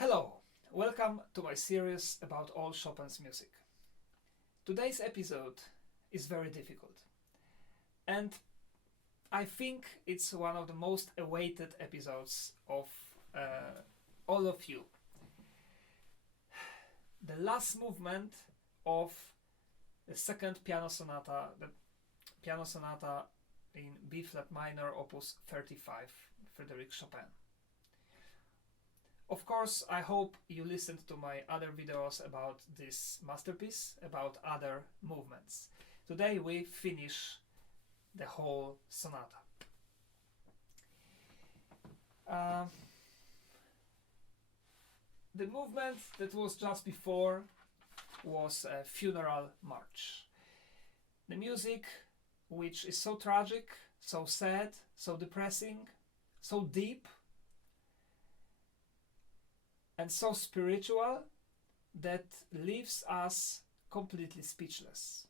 Hello, welcome to my series about all Chopin's music. Today's episode is very difficult, and I think it's one of the most awaited episodes of all of you. The last movement of the second piano sonata, the piano sonata in B flat minor, opus 35, Frédéric Chopin. Of course, I hope you listened to my other videos about this masterpiece, about other movements. Today we finish the whole sonata. The movement that was just before was a funeral march. The music, which is so tragic, so sad, so depressing, so deep, and so spiritual, that leaves us completely speechless,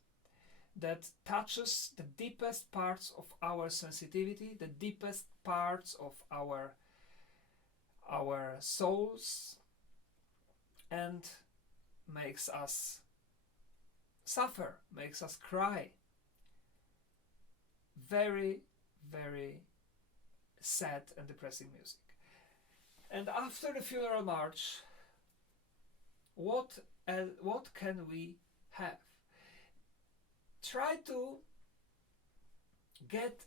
that touches the deepest parts of our sensitivity, the deepest parts of our souls, and makes us suffer, makes us cry. Very, very sad and depressing music. And after the funeral march, what can we have? Try to get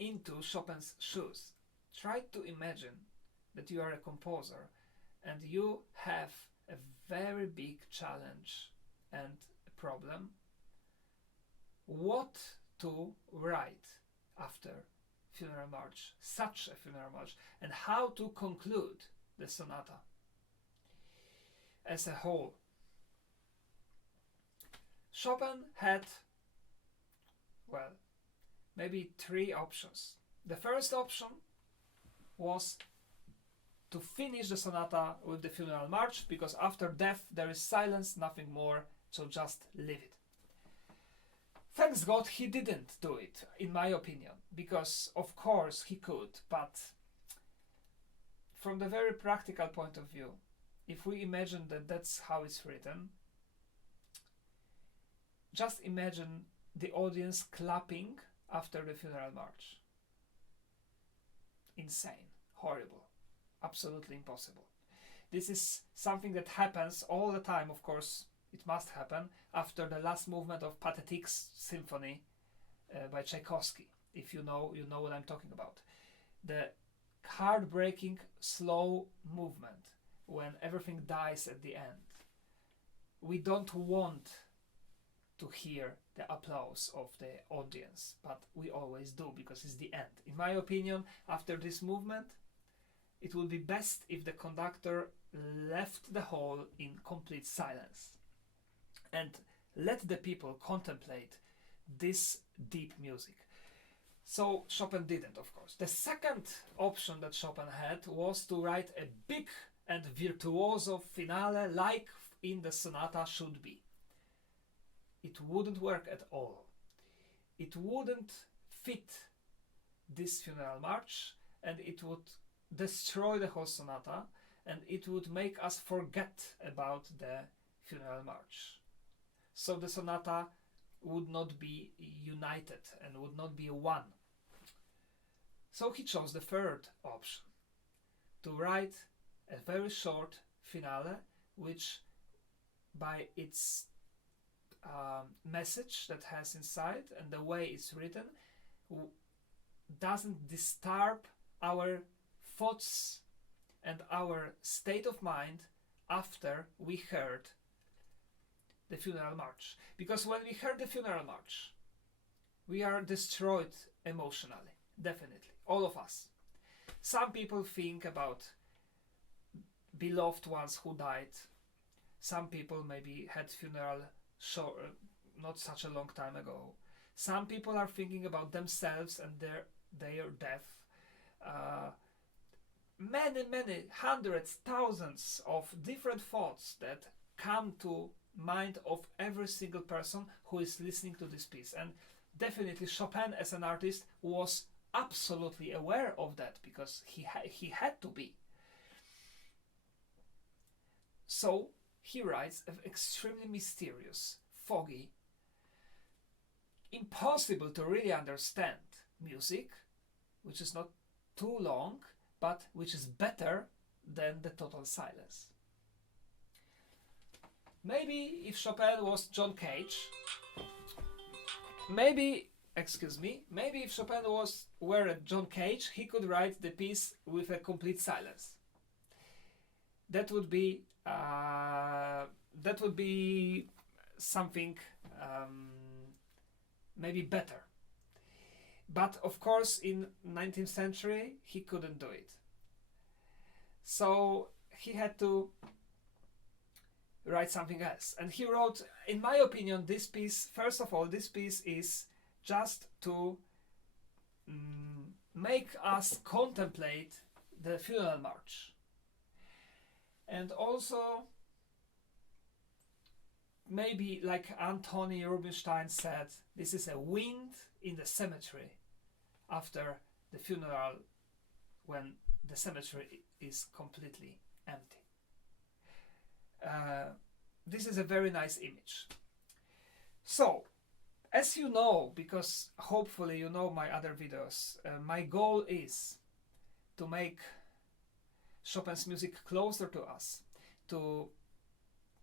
into Chopin's shoes. Try to imagine that you are a composer and you have a very big challenge and a problem. What to write after funeral march, such a funeral march, and how to conclude the sonata as a whole. Chopin had, well, maybe three options. The first option was to finish the sonata with the funeral march, because after death there is silence, nothing more, so just leave it. Thanks God he didn't do it, in my opinion, because of course he could, but from the very practical point of view, if we imagine that that's how it's written, just imagine the audience clapping after the funeral march. Insane, horrible, absolutely impossible. This is something that happens all the time, of course. It must happen after the last movement of Pathétique Symphony by Tchaikovsky. If you know what I'm talking about. The heartbreaking, slow movement when everything dies at the end. We don't want to hear the applause of the audience, but we always do because it's the end. In my opinion, after this movement, it would be best if the conductor left the hall in complete silence and let the people contemplate this deep music. So Chopin didn't, of course. The second option that Chopin had was to write a big and virtuoso finale like in the sonata should be. It wouldn't work at all. It wouldn't fit this funeral march, and it would destroy the whole sonata, and it would make us forget about the funeral march. So the sonata would not be united and would not be one. So he chose the third option, to write a very short finale, which by its message that has inside and the way it's written doesn't disturb our thoughts and our state of mind after we heard the funeral march. Because when we heard the funeral march, we are destroyed emotionally, definitely, all of us. Some people think about beloved ones who died. Some people maybe had funeral not such a long time ago. Some people are thinking about themselves and their death. Many hundreds, thousands of different thoughts that come to mind of every single person who is listening to this piece. And definitely Chopin as an artist was absolutely aware of that, because he had to be. So he writes an extremely mysterious, foggy, impossible to really understand music, which is not too long, but which is better than the total silence. Maybe if Chopin was John Cage, maybe if Chopin were a John Cage, he could write the piece with a complete silence. That would be something maybe better. But of course, in 19th century, he couldn't do it. So he had to write something else. And he wrote, in my opinion, this piece, first of all, this piece is just to make us contemplate the funeral march. And also, maybe like Anthony Rubinstein said, this is a wind in the cemetery after the funeral, when the cemetery is completely empty. This is a very nice image. So, as you know, because hopefully you know my other videos, my goal is to make Chopin's music closer to us, to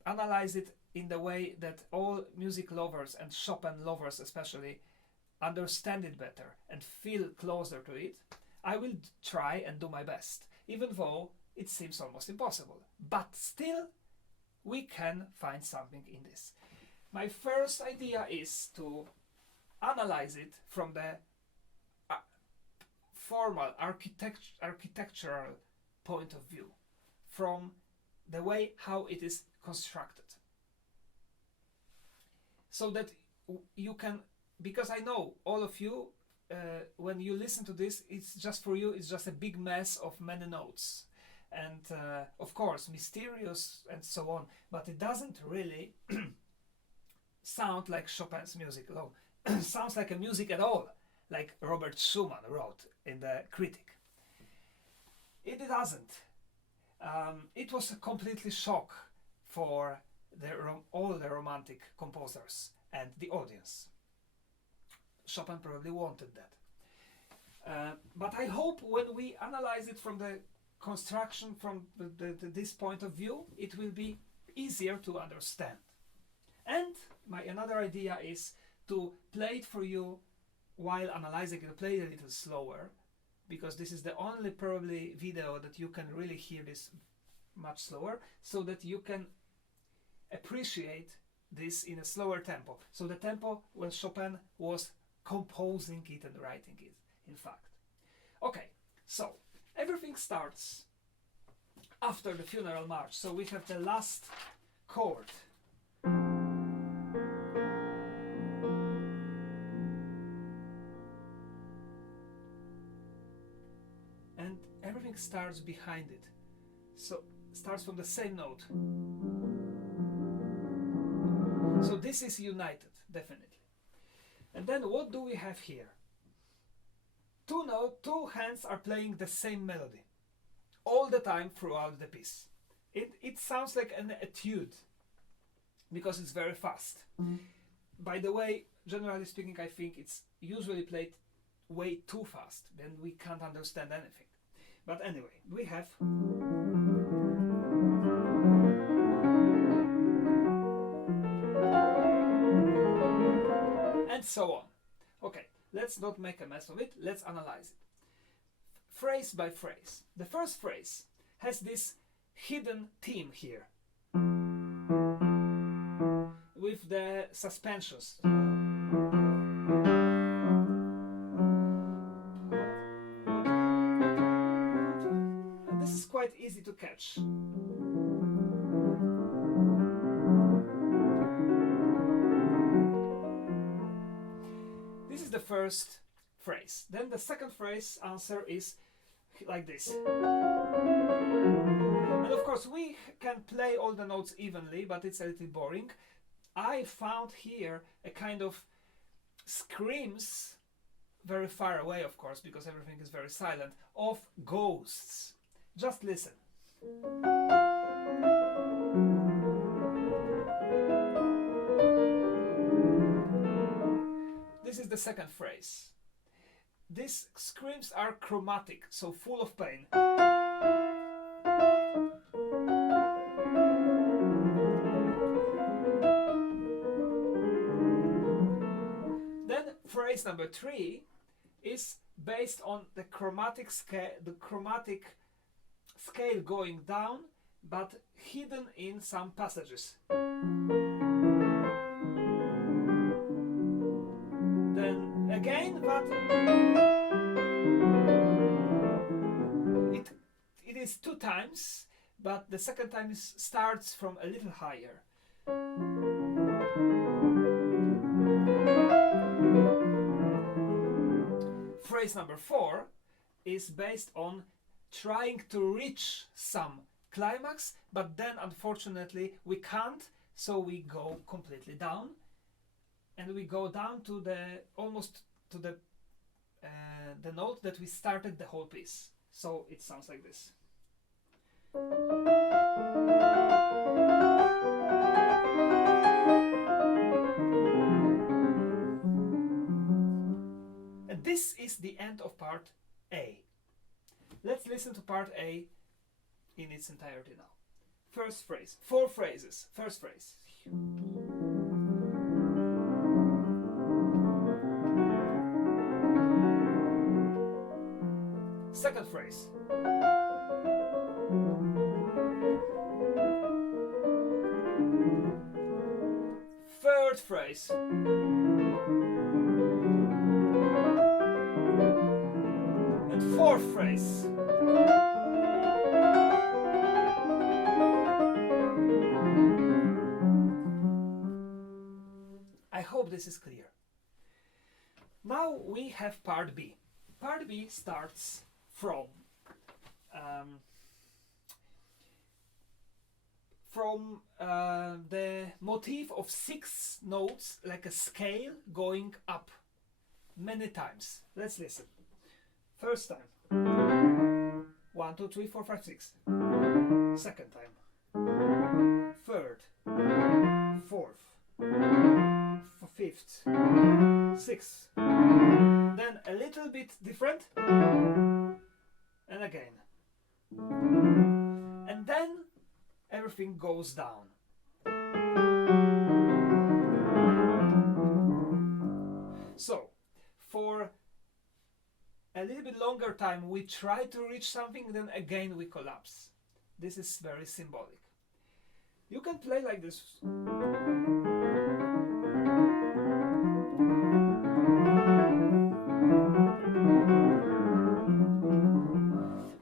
analyze it in the way that all music lovers, and Chopin lovers especially, understand it better and feel closer to it. I will try and do my best, even though it seems almost impossible. But still, we can find something in this. My first idea is to analyze it from the formal architectural point of view, from the way how it is constructed. So that you can, because I know all of you, when you listen to this, it's just for you, it's just a big mess of many notes. And of course, mysterious and so on, but it doesn't really sound like Chopin's music. Sounds like a music at all, like Robert Schumann wrote in the Critic. It doesn't. It was a completely shock for all the romantic composers and the audience. Chopin probably wanted that. But I hope when we analyze it from the construction, from this point of view, it will be easier to understand. And my another idea is to play it for you while analyzing it, play it a little slower, because this is the only probably video that you can really hear this much slower, so that you can appreciate this in a slower tempo. So the tempo when Chopin was composing it and writing it, in fact. Okay, so everything starts after the funeral march. So we have the last chord. And everything starts behind it. So starts from the same note. So this is united, definitely. And then what do we have here? Two hands are playing the same melody all the time throughout the piece. It sounds like an etude because it's very fast. By the way, generally speaking, I think it's usually played way too fast, then we can't understand anything. But anyway, we have and so on. Okay, let's not make a mess of it, let's analyze it. Phrase by phrase. The first phrase has this hidden theme here with the suspensions. And this is quite easy to catch. This is the first phrase. Then the second phrase answer is like this. And of course we can play all the notes evenly, but it's a little boring. I found here a kind of screams, very far away of course, because everything is very silent, of ghosts. Just listen. the second phrase. These screams are chromatic, so full of pain. Then phrase number 3 is based on the chromatic scale going down, but hidden in some passages. Then again, but it is 2 times, but the second time starts from a little higher. Phrase number 4 is based on trying to reach some climax, but then unfortunately we can't, so we go completely down, and we go down to the almost to the note that we started the whole piece. So it sounds like this. And this is the end of part A. Let's listen to part A in its entirety now. First phrase, 4 phrases. First phrase. Second phrase. Third phrase. And fourth phrase. I hope this is clear. Now we have part B. Part B starts from the motif of 6 notes, like a scale going up many times. Let's listen. First time. 1, 2, 3, 4, 5, 6. Second time. Third. Fourth. Fifth. Sixth. Then a little bit different. And again. And then everything goes down. So, for a little bit longer time we try to reach something, then again we collapse. This is very symbolic. You can play like this.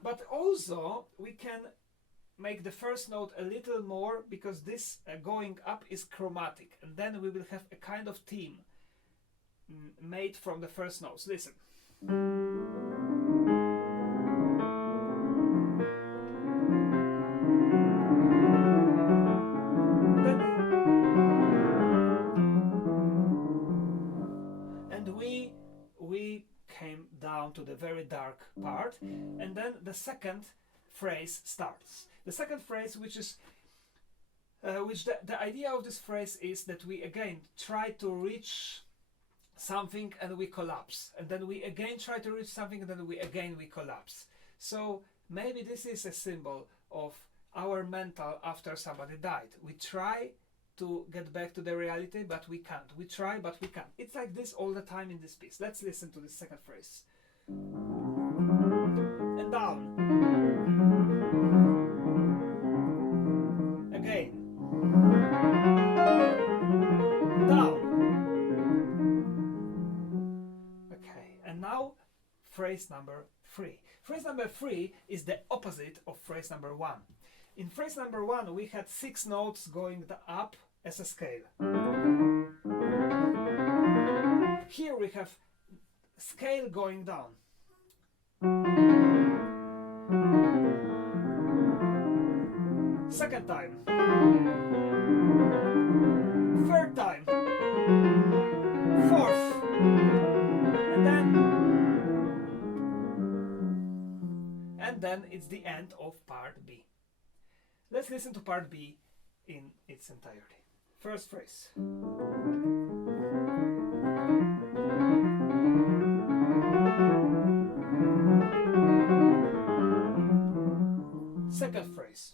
But also we can make the first note a little more, because this going up is chromatic, and then we will have a kind of theme made from the first notes. Listen. And we came down to the very dark part, and then the second phrase starts. The second phrase, which the idea of this phrase is that we again try to reach something and we collapse, and then we again try to reach something and then we collapse. So maybe this is a symbol of our mental after somebody died. We try to get back to the reality, but we can't. We try, but we can't. It's like this all the time in this piece. Let's listen to the second phrase. And down. Again. Down. Okay, and now phrase number 3. Phrase number 3 is the opposite of phrase number 1. In phrase number 1 we had 6 notes going up as a scale. Here we have scale going down. Second time. Third time. Fourth. And then it's the end of part B. Let's listen to part B in its entirety. First phrase. phrase.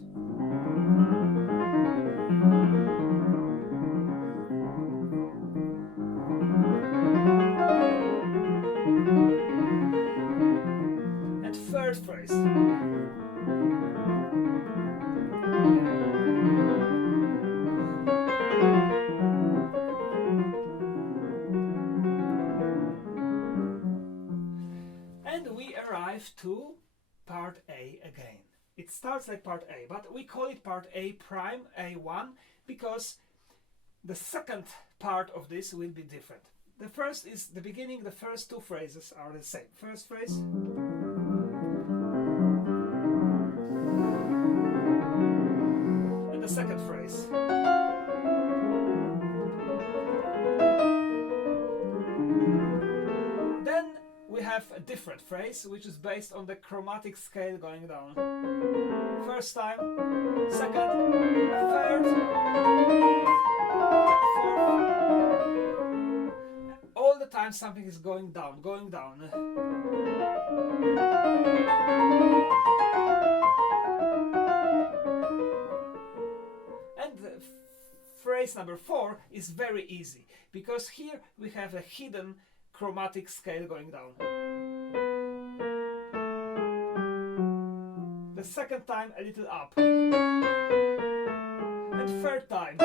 And third phrase. And we arrive to part A again. It starts like part A, but we call it part A prime, A1, because the second part of this will be different. The first is the beginning, the first two phrases are the same. First phrase. And the second phrase. Then we have a different phrase, which is based on the chromatic scale going down. First time, second, third, fourth. All the time something is going down, going down. And phrase number 4 is very easy, because here we have a hidden chromatic scale going down. The second time a little up. And third time.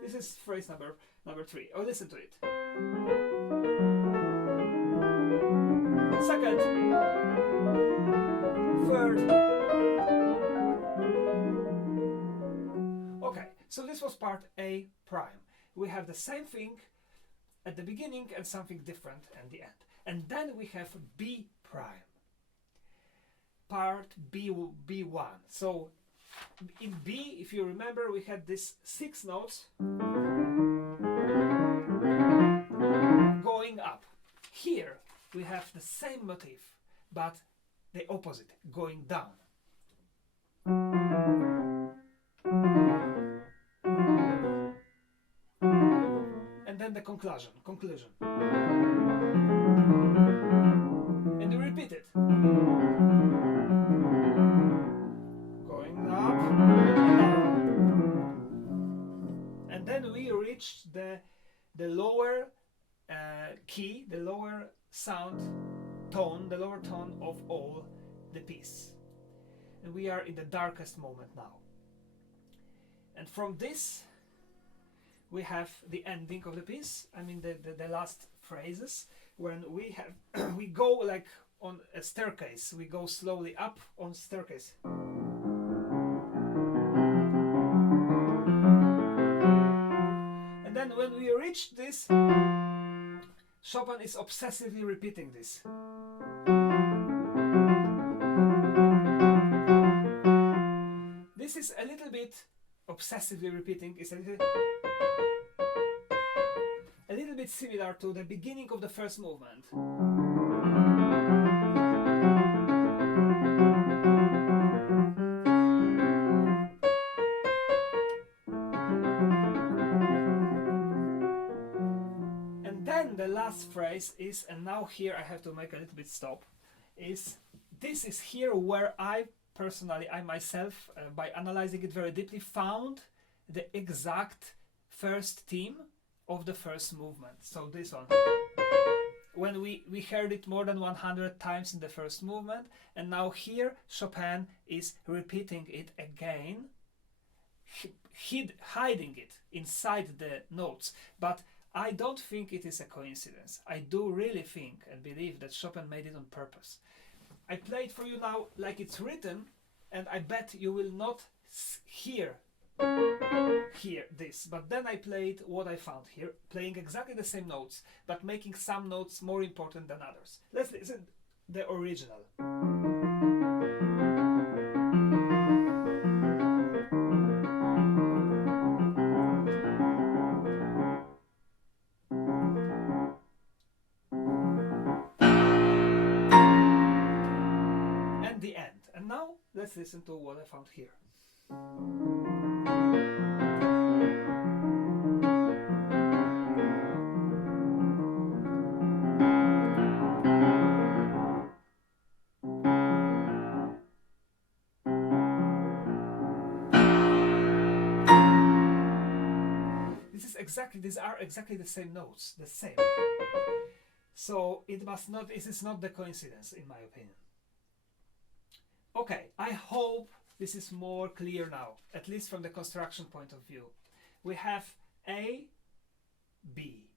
This is phrase number 3. Oh, listen to it. Second. Third. Okay, so this was part A prime. We have the same thing at the beginning and something different at the end. And then we have B prime. Part B1. So in B, if you remember, we had these 6 notes going up. Here we have the same motif, but the opposite, going down. And then the conclusion. And you repeat it. Going up and down. And then we reach the lower key, the lower sound tone, the lower tone of all the piece. And we are in the darkest moment now. And from this we have the ending of the piece. I mean the last phrases, when we have we go like on a staircase. We go slowly up on staircase. And then when we reach this, Chopin is obsessively repeating this. This is a little bit obsessively repeating. It's a little bit similar to the beginning of the first movement. And then the last phrase is, and now here I have to make a little bit stop, is this is here where I personally, I myself, by analyzing it very deeply, found the exact first theme of the first movement. So this one. When we heard it more than 100 times in the first movement, and now here Chopin is repeating it again, hiding it inside the notes. But I don't think it is a coincidence. I do really think and believe that Chopin made it on purpose. I play it for you now like it's written, and I bet you will not hear this, but then I played what I found here, playing exactly the same notes, but making some notes more important than others. Let's listen to the original. And the end. And now let's listen to what I found here. exactly, these are exactly the same notes, the same. So it is not the coincidence, in my opinion. Okay, I hope this is more clear now, at least from the construction point of view. We have A, B,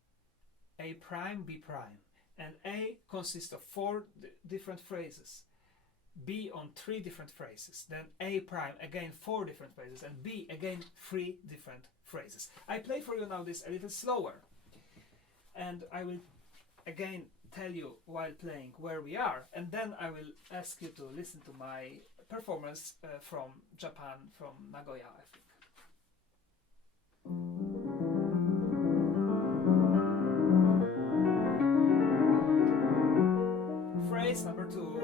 A prime, B prime, and A consists of 4 different phrases, B on 3 different phrases, then A prime again 4 different phrases, and B again 3 different phrases. I play for you now this a little slower, and I will again tell you while playing where we are, and then I will ask you to listen to my performance from Japan, from Nagoya, I think. Phrase number 2.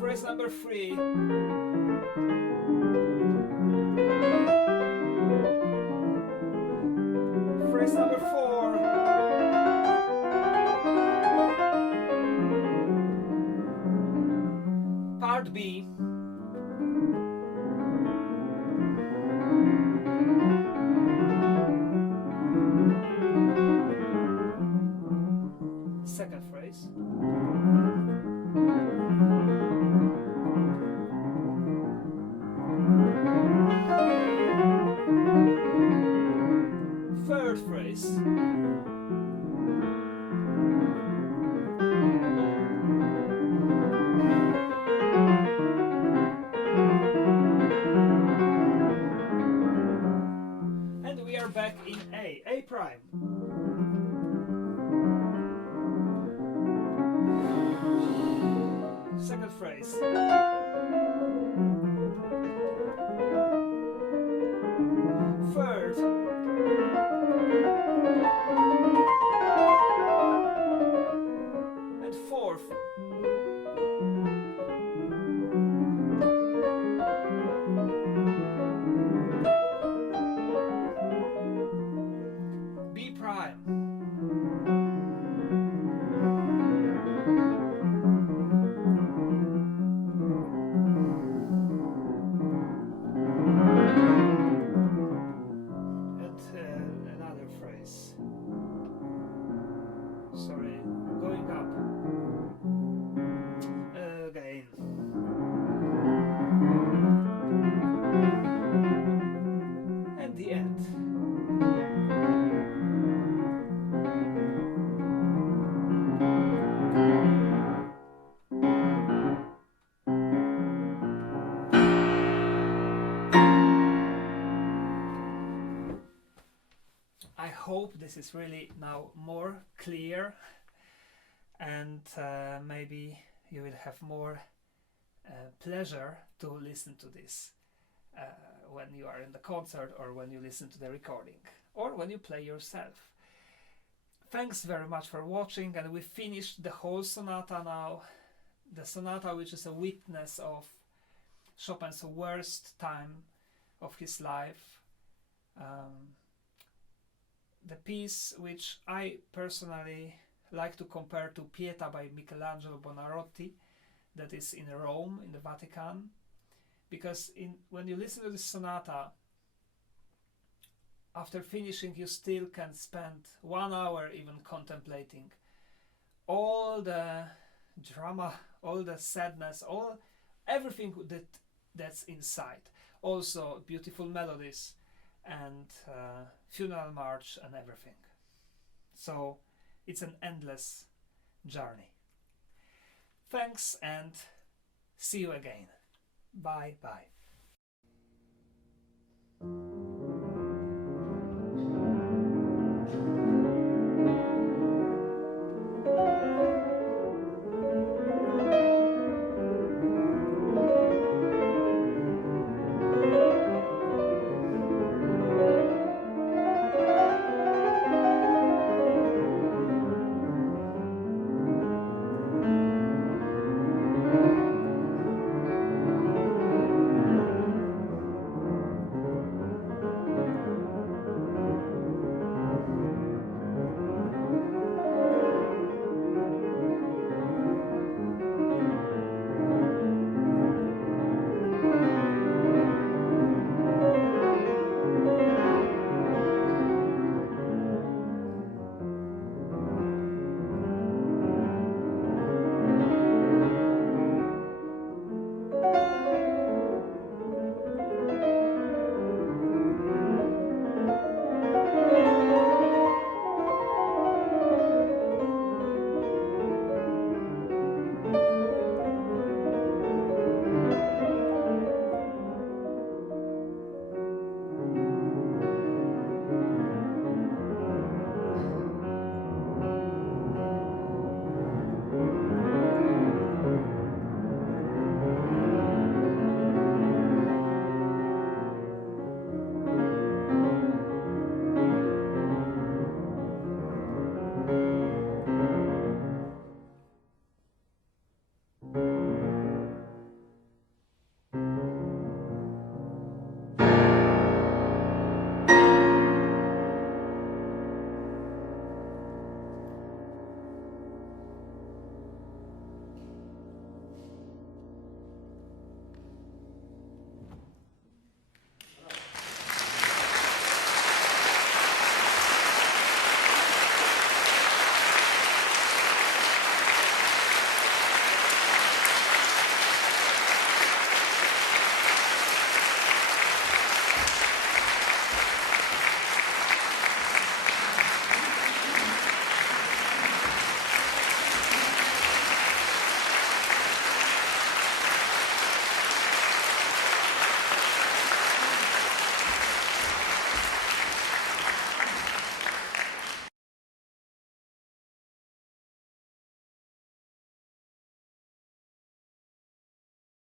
Phrase number 3. Phrase number 4. Part B. Second phrase. Third phrase. And we are back in A prime. Second phrase. Third. And fourth. B prime. Another phrase. Sorry, going up. Again. And the end. I hope this is really now more clear, and maybe you will have more pleasure to listen to this when you are in the concert, or when you listen to the recording, or when you play yourself. Thanks very much for watching, and we finished the whole sonata now. The sonata, which is a witness of Chopin's worst time of his life. The piece which I personally like to compare to Pieta by Michelangelo Buonarroti, that is in Rome, in the Vatican, because when you listen to this sonata, after finishing you still can spend 1 hour even contemplating all the drama, all the sadness, everything that's inside. Also beautiful melodies and funeral march and everything. So it's an endless journey. Thanks, and see you again. Bye bye.